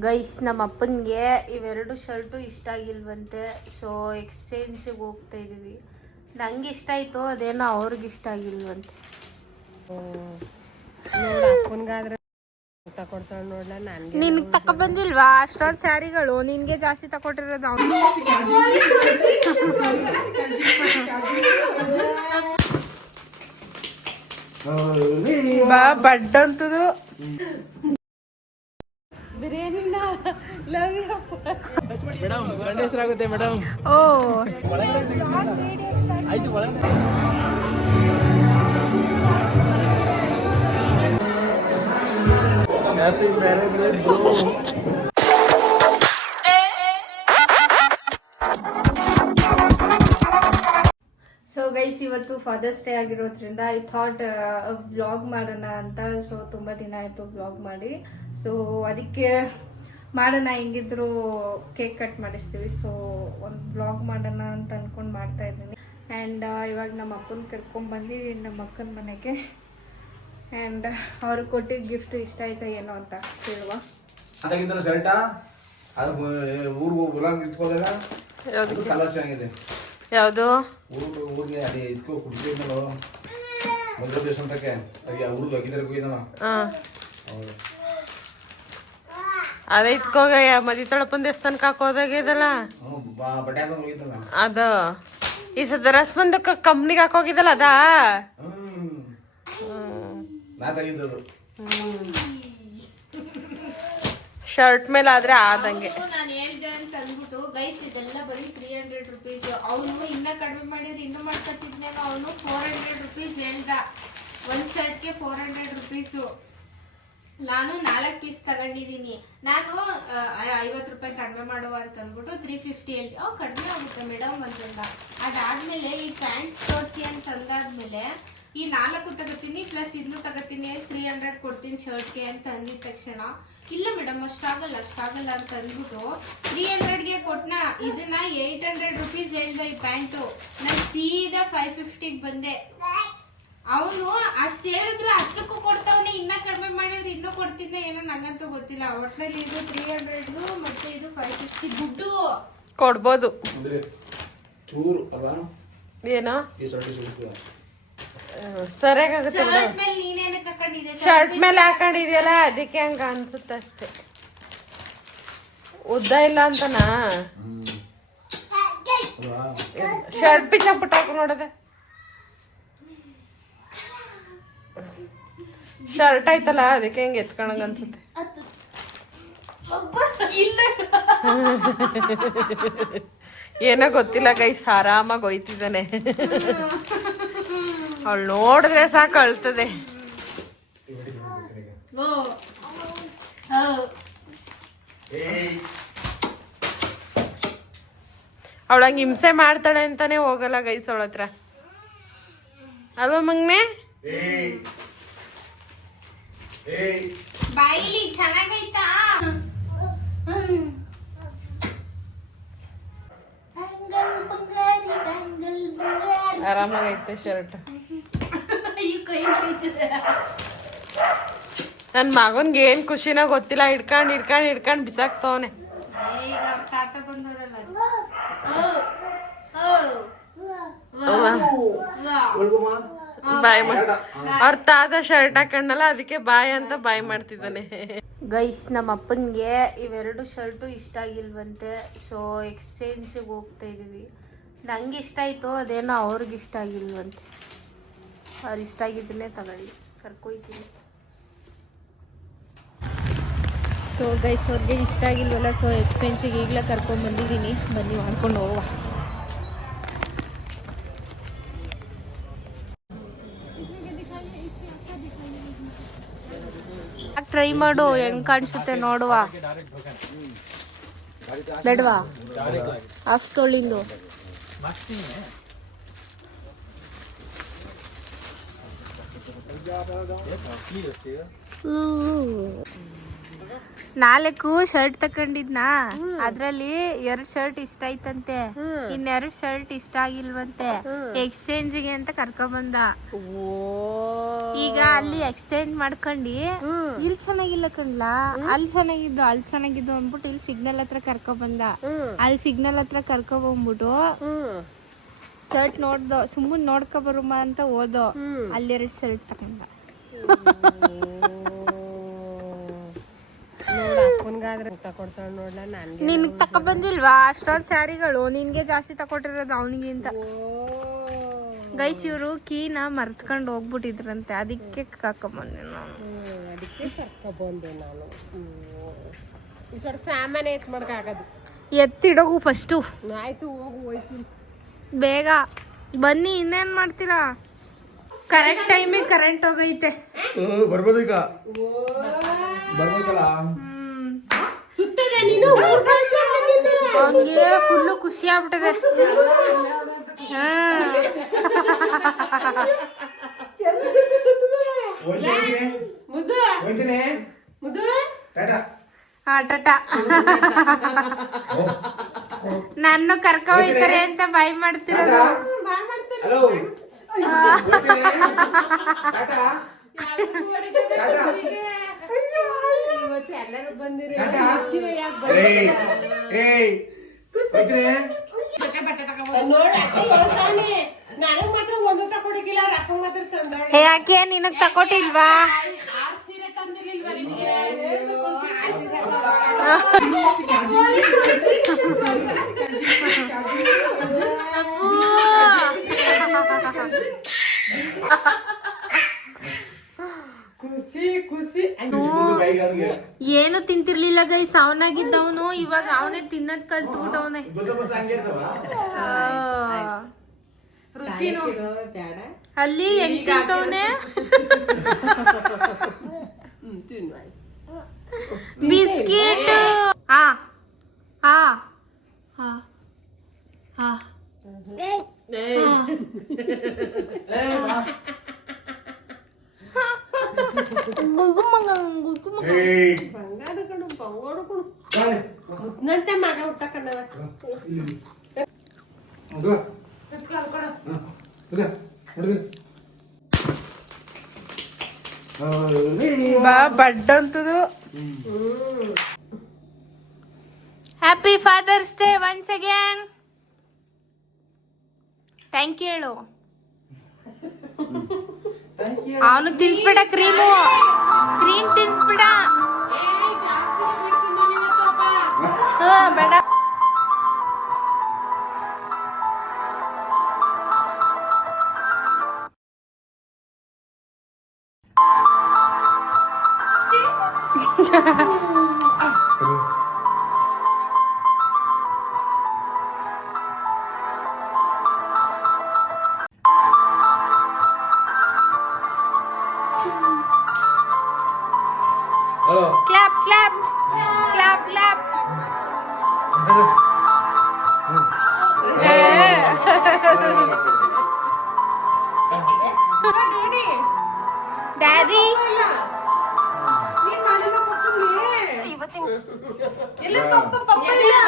Guys ನಮ್ಮ ಅಪ್ಪನಿಗೆ ಇವೆರಡು ಶರ್ಟು ಇಷ್ಟ ಆಗಿಲ್ವಂತೆ. ಸೊ ಎಕ್ಸ್ಚೇಂಜಿಗೆ ಹೋಗ್ತಾ ಇದೀವಿ. ನಂಗೆ ಇಷ್ಟ ಆಯ್ತು, ಅದೇನೋ ಅವ್ರಿಗೆ ಇಷ್ಟ ಆಗಿಲ್ವಂತೆ. ಅಪ್ಪನ್ಗಾದ್ರೆ ತಕೊಡ್ತಾಳ ನೋಡ್ಲ. ನನ್ಗೆ ನಿನ್ಗೆ ತಕ ಬಂದಿಲ್ವಾ ಅಷ್ಟೊಂದು ಸ್ಯಾರಿಗಳು? ನಿನ್ಗೆ ಜಾಸ್ತಿ ತಕೊಟ್ಟಿರೋದು ಅವ್ನು. ಬಡ್ ಅಂತದು ಬಿರಿಯಾನಿನ ಲವ್ ಯು ಮೇಡಮ್. ಗಂಡೇಶ್ವರಾಗುತ್ತೆ ಮೇಡಮ್. ಓ ಆಯ್ತು ಒಳಗಡೆ. Happy marriage day bro. So guys, ಇವತ್ತು ಫಾದರ್ಸ್ ಡೇ ಆಗಿರೋದ್ರಿಂದ ಐ ಥಾಟ್ ವ್ಲಾಗ್ ಮಾಡೋಣ ಅಂತ. ಸೊ ತುಂಬ ದಿನ ಆಯಿತು ವ್ಲಾಗ್ ಮಾಡಿ. ಸೊ ಅದಕ್ಕೆ ಮಾಡೋಣ, ಹೆಂಗಿದ್ರು ಕೇಕ್ ಕಟ್ ಮಾಡಿಸ್ತೀವಿ. ಸೊ ಒಂದು ವ್ಲಾಗ್ ಮಾಡೋಣ ಅಂತ ಅಂದ್ಕೊಂಡು ಮಾಡ್ತಾ ಇದ್ದೀನಿ. ಆ್ಯಂಡ್ ಇವಾಗ ನಮ್ಮ ಅಪ್ಪನ ಕರ್ಕೊಂಡ್ಬಂದಿದ್ದೀನಿ ನಮ್ಮ ಅಕ್ಕನ ಮನೆಗೆ. ಆ್ಯಂಡ್ ಅವ್ರಿಗೆ ಕೊಟ್ಟಿದ್ದ ಗಿಫ್ಟ್ ಇಷ್ಟ ಆಯ್ತಾ ಏನೋ ಅಂತ ಕೇಳುವ. ಶರ್ಟಾ ಅದು ಊರಿಗೆ ಹೋಗಿ ಗುಲಾಬ್ ಇಟ್ಕೋದಾಗ ಕಲರ್ ಚೆನ್ನಾಗಿದೆ. ಯಾವುದು ಊರಿಗೆ ಅದೇ ಇಟ್ಕೋ ಕುಡಿಸಿದ್ನಲ್ಲ ಮದುವೆ ದೇವಸ್ಥಾನಕ್ಕೆ ಊರಿಗೆ ಹೋಗಿದ್ರೆ ಹೋಗಿದ್ದಾನ. ಅದೇ ಇಟ್ಕೋಗಯ್ಯ ಮದಿ ತೊಳಪ್ಪನ ದೇವಸ್ಥಾನಕ್ಕೆ ಹಾಕೋದಾಗಿದಲ್ಲ ಬಟ್ಟೆ ಹಾಕೊಂಡು ಹೋಗಿದ್ದಲ್ಲ ಅದ. ಈ ಸದ ರಸ್ಬಂದಕ್ಕೆ ಕಂಪ್ನಿಗೆ ಹಾಕೋಗಿದ್ದಲ್ಲ ಅದಾ. ನಾ ತೆಗಿದ್ದದು ಶರ್ಟ್ ಮೇಲೆ ಆದ್ರೆ ಆದಂಗೆ. ನಾನು ಹೇಳ್ದೆ ಅಂತ ಅಂದ್ಬಿಟ್ಟು ಗೈಸ್ ಇದೆಲ್ಲ ಬರೀ 300 ರುಪೀಸ್. ಅವನು ಇನ್ನ ಕಡಿಮೆ ಮಾಡಿದ್ರೆ ಇನ್ನೂ ಮಾಡ್ಕೊತಿದ್ನೇನೋ. ಅವನು 400 ರುಪೀಸ್ ಹೇಳ್ದ ಒಂದ್ ಶರ್ಟ್ಗೆ. 400 ರುಪೀಸು. ನಾನು 4 ಪೀಸ್ ತಗೊಂಡಿದ್ದೀನಿ. ನಾನು 50 ರೂಪಾಯಿ ಕಡಿಮೆ ಮಾಡುವ ಅಂತ ಅಂದ್ಬಿಟ್ಟು 350 ಹೇಳಿ ಕಡಿಮೆ ಆಗುತ್ತೆ ಮೇಡಮ್ ಅಂತಂದ. ಅದಾದ್ಮೇಲೆ ಈ ಪ್ಯಾಂಟ್ ತೋರಿಸಿ ಅಂತ ಅಂದಾದ್ಮೇಲೆ ಈ 4 ತಗೋತೀನಿ ಪ್ಲಸ್ ಇದನ್ನು ತಗೋತೀನಿ 300 ಕೊಡ್ತೀನಿ ಶರ್ಟ್ಗೆ ಅಂತ ಅಂದಿದ ತಕ್ಷಣ ಇಲ್ಲ ಮೇಡಮ್ ಅಷ್ಟಾಗಲ್ಲ ಅಂತ ಅಂದ್ಬಿಟ್ಟು 300ಗೆ ಕೊಟ್ನ. ಇದನ್ನ 800 ರುಪೀಸ್ ಹೇಳ್ದ ಈ ಪ್ಯಾಂಟು. ನಾನು ಸೀದಾ 550ಗೆ ಬಂದೆ. ಅವನು ಅಷ್ಟು ಹೇಳಿದ್ರು ಅಷ್ಟಕ್ಕೂ ಕೊಡ್ತಾವನೆ. ಇನ್ನ ಕಡಿಮೆ ಮಾಡಿದ್ರೆ ಇನ್ನೂ ಕೊಡ್ತಿದ್ದ ಏನೋ ನಂಗಂತೂ ಗೊತ್ತಿಲ್ಲ. ಒಟ್ನಲ್ಲಿ ಇದು 300 ಮತ್ತೆ ಇದು 550 ದುಡ್ಡು ಕೊಡ್ಬೋದು. ಏನೋ ಸರಿಯಾಗುತ್ತೆ. ಶರ್ಟ್ ಮೇಲೆ ಹಾಕೊಂಡಿದ್ಯಲ್ಲ ಅದಕ್ಕೆ ಹಂಗ ಅನ್ಸುತ್ತೆ ಅಷ್ಟೇ. ಉದ್ದ ಇಲ್ಲ ಅಂತನಾ ಶರ್ಟ್ ಪಿಚ್ಚ ಪುಟ್ಟಾಕು ನೋಡದೆ. ಶರ್ಟ್ ಆಯ್ತಲ್ಲ ಅದಕ್ಕೆ ಹೆಂಗೆ ಎತ್ಕೊಂಡಂಗ ಅನ್ಸುತ್ತೆ. ಏನೋ ಗೊತ್ತಿಲ್ಲ ಗೈಸ್, ಆರಾಮಾಗಿ ಹೋಯ್ತಿದ್ದಾನೆ. ಅವಳು ನೋಡಿದ್ರೆ ಸಾಕು ಅಳ್ತದೆ. ಅವಳಂಗೆ ಹಿಂಸೆ ಮಾಡ್ತಾಳೆ ಅಂತಾನೆ ಹೋಗಲ್ಲ ಗೈಸ್ ಅವಳ ಹತ್ರ. ಅಲ್ವಾ ಮಂಗ್ನೆ? ಬಾಯಿಲಿ ಚೆನ್ನಾಗೈತಾ? ಆರಾಮಾಗೈತೆ ಶರ್ಟ್. ನನ್ ಮಗನ್ಗೆ ಏನ್ ಖುಷಿನ ಗೊತ್ತಿಲ್ಲ. ಹಿಡ್ಕೊಂಡ್ ಬಿಸಾಕ್ತವನೆ. ಬಾಯ್ ಅವ್ರ ತಾತ ಶರ್ಟ್ ಹಾಕೊಂಡಲ್ಲ ಅದಕ್ಕೆ ಬಾಯ್ ಅಂತ ಬಾಯ್ ಮಾಡ್ತಿದ್ದಾನೆ. ಗೈಸ್ ನಮ್ಮ ಅಪ್ಪನ್ಗೆ ಇವೆರಡು ಶರ್ಟು ಇಷ್ಟ ಆಗಿಲ್ವಂತೆ. ಸೊ ಎಕ್ಸ್ಚೇಂಜಿಗೆ ಹೋಗ್ತಾ ಇದೀವಿ. ನಂಗೆ ಇಷ್ಟ ಆಯ್ತು, ಅದೇನೋ ಅವ್ರಿಗೆ ಇಷ್ಟ ಆಗಿಲ್ವಂತೆ. ಅವ್ರು ಇಷ್ಟ ಆಗಿದ್ದನ್ನೇ ತಗೊಳ್ಳಿ ಕರ್ಕೊಯ್ತೀನಿ. ಸೊ ಗೈಸ್ ಅವ್ರಿಗೆ ಇಷ್ಟ ಆಗಿಲ್ವಲ್ಲ, ಸೊ ಎಕ್ಸ್ಚೇಂಜಿಗೆ ಈಗಲೇ ಕರ್ಕೊಂಡು ಬಂದಿದ್ದೀನಿ. ಬನ್ನಿ ಮಾಡ್ಕೊಂಡು ಹೋಗುವ. ಟ್ರೈ ಮಾಡು ಹೆಂಗ್ ಕಾಣಿಸುತ್ತೆ ನೋಡುವ. ಬೇಡವಾ ಅಷ್ಟೊಳ್ಳಿಂದು 4 ಶರ್ಟ್ ತಕೊಂಡಿದ್ನಾ ಅದ್ರಲ್ಲಿ 2 ಶರ್ಟ್ ಇಷ್ಟ ಆಯ್ತಂತೆ, ಇನ್ನೆರಡು ಶರ್ಟ್ ಇಷ್ಟ ಆಗಿಲ್ವಂತೆ. ಎಕ್ಸ್ಚೇಂಜ್ಗೆ ಅಂತ ಕರ್ಕೊಂಡ್ ಈಗ ಅಲ್ಲಿ ಎಕ್ಸ್ಚೇಂಜ್ ಮಾಡ್ಕೊಂಡಿ ಇಲ್ಲಿ ಚೆನ್ನಾಗಿಲ್ಲ ಕಣ್ಲಾ, ಅಲ್ಲಿ ಚೆನ್ನಾಗಿದ್ದು ಅಂದ್ಬಿಟ್ಟು ಇಲ್ಲಿ ಸಿಗ್ನಲ್ ಹತ್ರ ಕರ್ಕೊಂಡ್ ಅಲ್ಲಿ ಸಿಗ್ನಲ್ ಹತ್ರ ಕರ್ಕೊಂಡ್ಬಂದ್ಬಿಟ್ಟು ಶರ್ಟ್ ನೋಡ್ದೋ, ಸುಮ್ಮನೆ ನೋಡ್ಕೊ ಬರುಮ ಅಂತ ಹೋದೋ, ಅಲ್ಲಿ 2 ಶರ್ಟ್ ತಕೊಂಡ. ನಿನ್ಗ್ ತಕ ಬಂದಿಲ್ವಾ ಅಷ್ಟೊಂದ್ ಸ್ಯಾರಿಗಳು? ನಿನ್ಗೆ ಜಾಸ್ತಿ ತಕೊಟ್ಟಿರೋದು ಅವನಿಗಿಂತ. ಗೈಸ್ ಇವ್ರು ಕೀನ ಮರ್ತ್ಕೊಂಡ್ ಹೋಗ್ಬಿಟ್ಟಿದ್ರಂತೆ, ಅದಕ್ಕೆ ಕರ್ಕೊಂಬಂದೆ ನಾನು. ಸಾಮಾನ್ಯ ಎತ್ ಮಾಡಕ್ಕಾಗದು. ಎತ್ತಿಡೋಗು ಫಸ್ಟು. ಆಯ್ತು ಹೋಗು, ಹೋಯ್ತೀನಿ ಬೇಗ ಬನ್ನಿ, ಇನ್ನೇನ್ ಮಾಡ್ತೀರಾ? ಕರೆಕ್ಟ್ ಟೈಮಿಗೆ ಕರೆಂಟ್ ಹೋಗೈತೆ. ಬರ್ಬೋದು ಈಗ, ಬರ್ಬೇಕಲ್ಲ. ಅವನಿಗೆ ಫುಲ್ಲು ಖುಷಿ ಆಗ್ಬಿಟ್ಟಿದೆ. ಟಾಟಾ ನನ್ನ ಕರ್ಕೊ ಹೋಯ್ತಾರೆ ಅಂತ ಬಾಯ್ ಮಾಡ್ತಿರೋದು. ಯಾಕೆ ನಿನಗ್ ತಕೊಟ್ಟಿಲ್ವಾ? ಏನು ತಿಂತಿರ್ಲಿಲ್ಲ ಗೈಸ್, ಅವನಾಗಿದ್ದವನು ಇವಾಗ ಅವನೇ ತಿನ್ನದ್ ಕಲ್ತ್ಬಿಟ್ಟವನೆ. ಅಲ್ಲಿ ಹೆಂಗ್ ತಿಂತವನೆ. ಬಿಸ್ಕಿಟ್ ಮುದ್ನಂತೆ ಮಗ ಊಟ ಕಂಡವ. ಬಡ್ಡಂತದು. Happy father's day once again. Thank you ಹೇಳು. ಅವನು ತಿನ್ಸ್ಬೇಡ, ಕ್ರೀಮ್ ತಿನ್ಸ್ಬೇಡ. ಬೇಡ. Clap, clap, clap, clap. Daddy.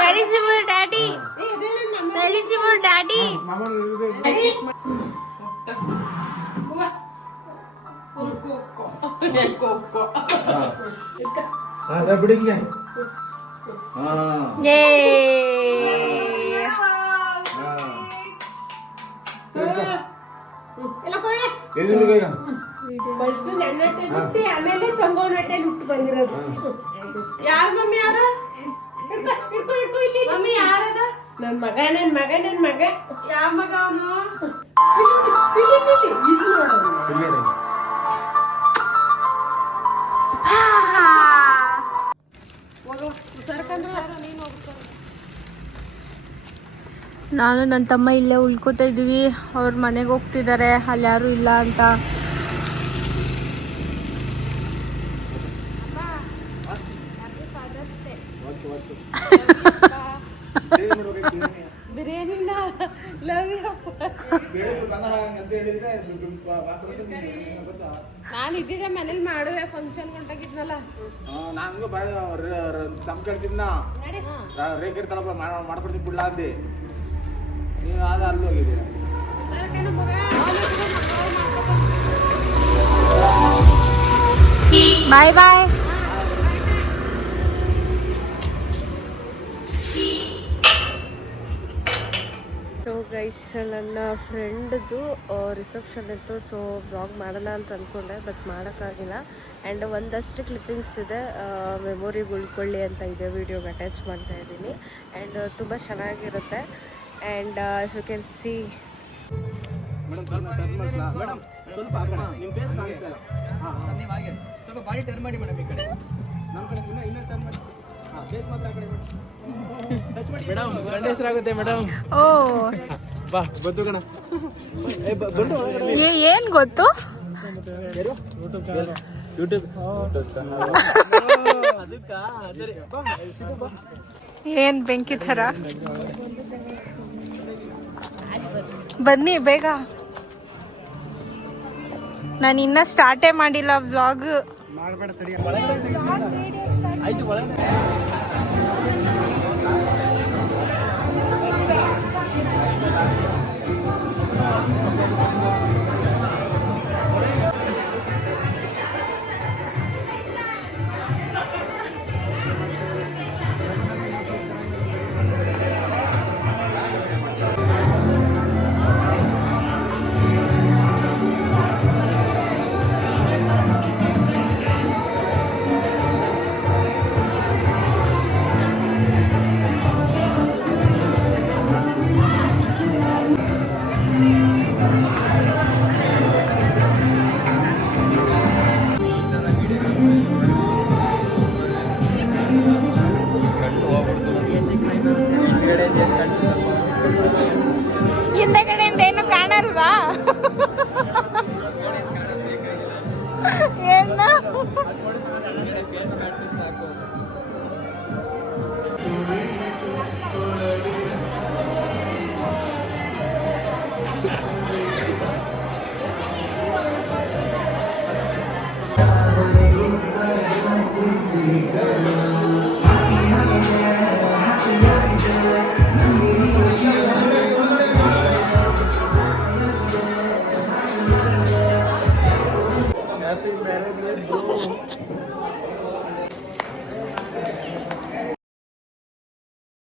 Where is your daddy? Where is your daddy? Bidding. ಆಮೇಲೆ ಸಂಗೋನಟ್ಟೆ ಹುಟ್ಟು ಬಂದಿರೋದು. ಯಾರ ಮಮ್ಮಿ? ಯಾರ ಮಮ್ಮಿ? ಯಾರದ? ನನ್ ಮಗ. ಯಾವ ಮಗ ಅವನು? ನಾನು ನನ್ನ ತಮ್ಮ ಇಲ್ಲೇ ಉಳ್ಕೋತಾ ಇದ್ವಿ. ಅವ್ರ ಮನೆಗೆ ಹೋಗ್ತಿದ್ದಾರೆ, ಅಲ್ಲಿ ಯಾರು ಇಲ್ಲ ಅಂತ. Biryani love you. ನಾನು ಇದ್ದಿದ್ದೆ ಮನೇಲಿ ಮಾಡುವೆ ಫಂಕ್ಷನ್ ಹೊಂಟಾಗಿದ್ನಲ್ಲ. ನಂಗೂ ತಮ್ಮ ಕೇಳ್ತಿದ್ನ ರೇಖೆ ಇರ್ತಾರಪ್ಪ ಮಾಡ್ಕೊಡ್ತೀನಿ ಬಿಡ್ಲ ಅಂದಿ ನೀವು ಆದ ಅಲ್ಲಿ ಹೋಗಿದ್ದೀರ. ಬಾಯ್ ಬಾಯ್. ಸೊ ಗೈಸ್, ನನ್ನ ಫ್ರೆಂಡ್ದು ರಿಸೆಪ್ಷನ್ ಇತ್ತು. ಸೊ ಬ್ಲಾಗ್ ಮಾಡೋಣ ಅಂತ ಅಂದ್ಕೊಂಡೆ, ಬಟ್ ಮಾಡೋಕ್ಕಾಗಿಲ್ಲ. ಆ್ಯಂಡ್ ಒಂದಷ್ಟು ಕ್ಲಿಪ್ಪಿಂಗ್ಸ್ ಇದೆ, ಮೆಮೊರಿಗೆ ಉಳ್ಕೊಳ್ಳಿ ಅಂತ ಇದೆ, ವೀಡಿಯೋಗೆ ಅಟ್ಯಾಚ್ ಮಾಡ್ತಾ ಇದ್ದೀನಿ. ಆ್ಯಂಡ್ ತುಂಬ ಚೆನ್ನಾಗಿರುತ್ತೆ. And if you can see, ಏನ್ ಗೊತ್ತು, ಏನ್ ಬೆಂಕಿ ಥರ. ಬನ್ನಿ ಬೇಗ, ನಾನು ಇನ್ನ ಸ್ಟಾರ್ಟೇ ಮಾಡಿಲ್ಲ ವ್ಲಾಗ್. ಹಿಂದಗಡೆಯಿಂದ ಏನು ಕಾಣಲ್ವಾ? ಏನು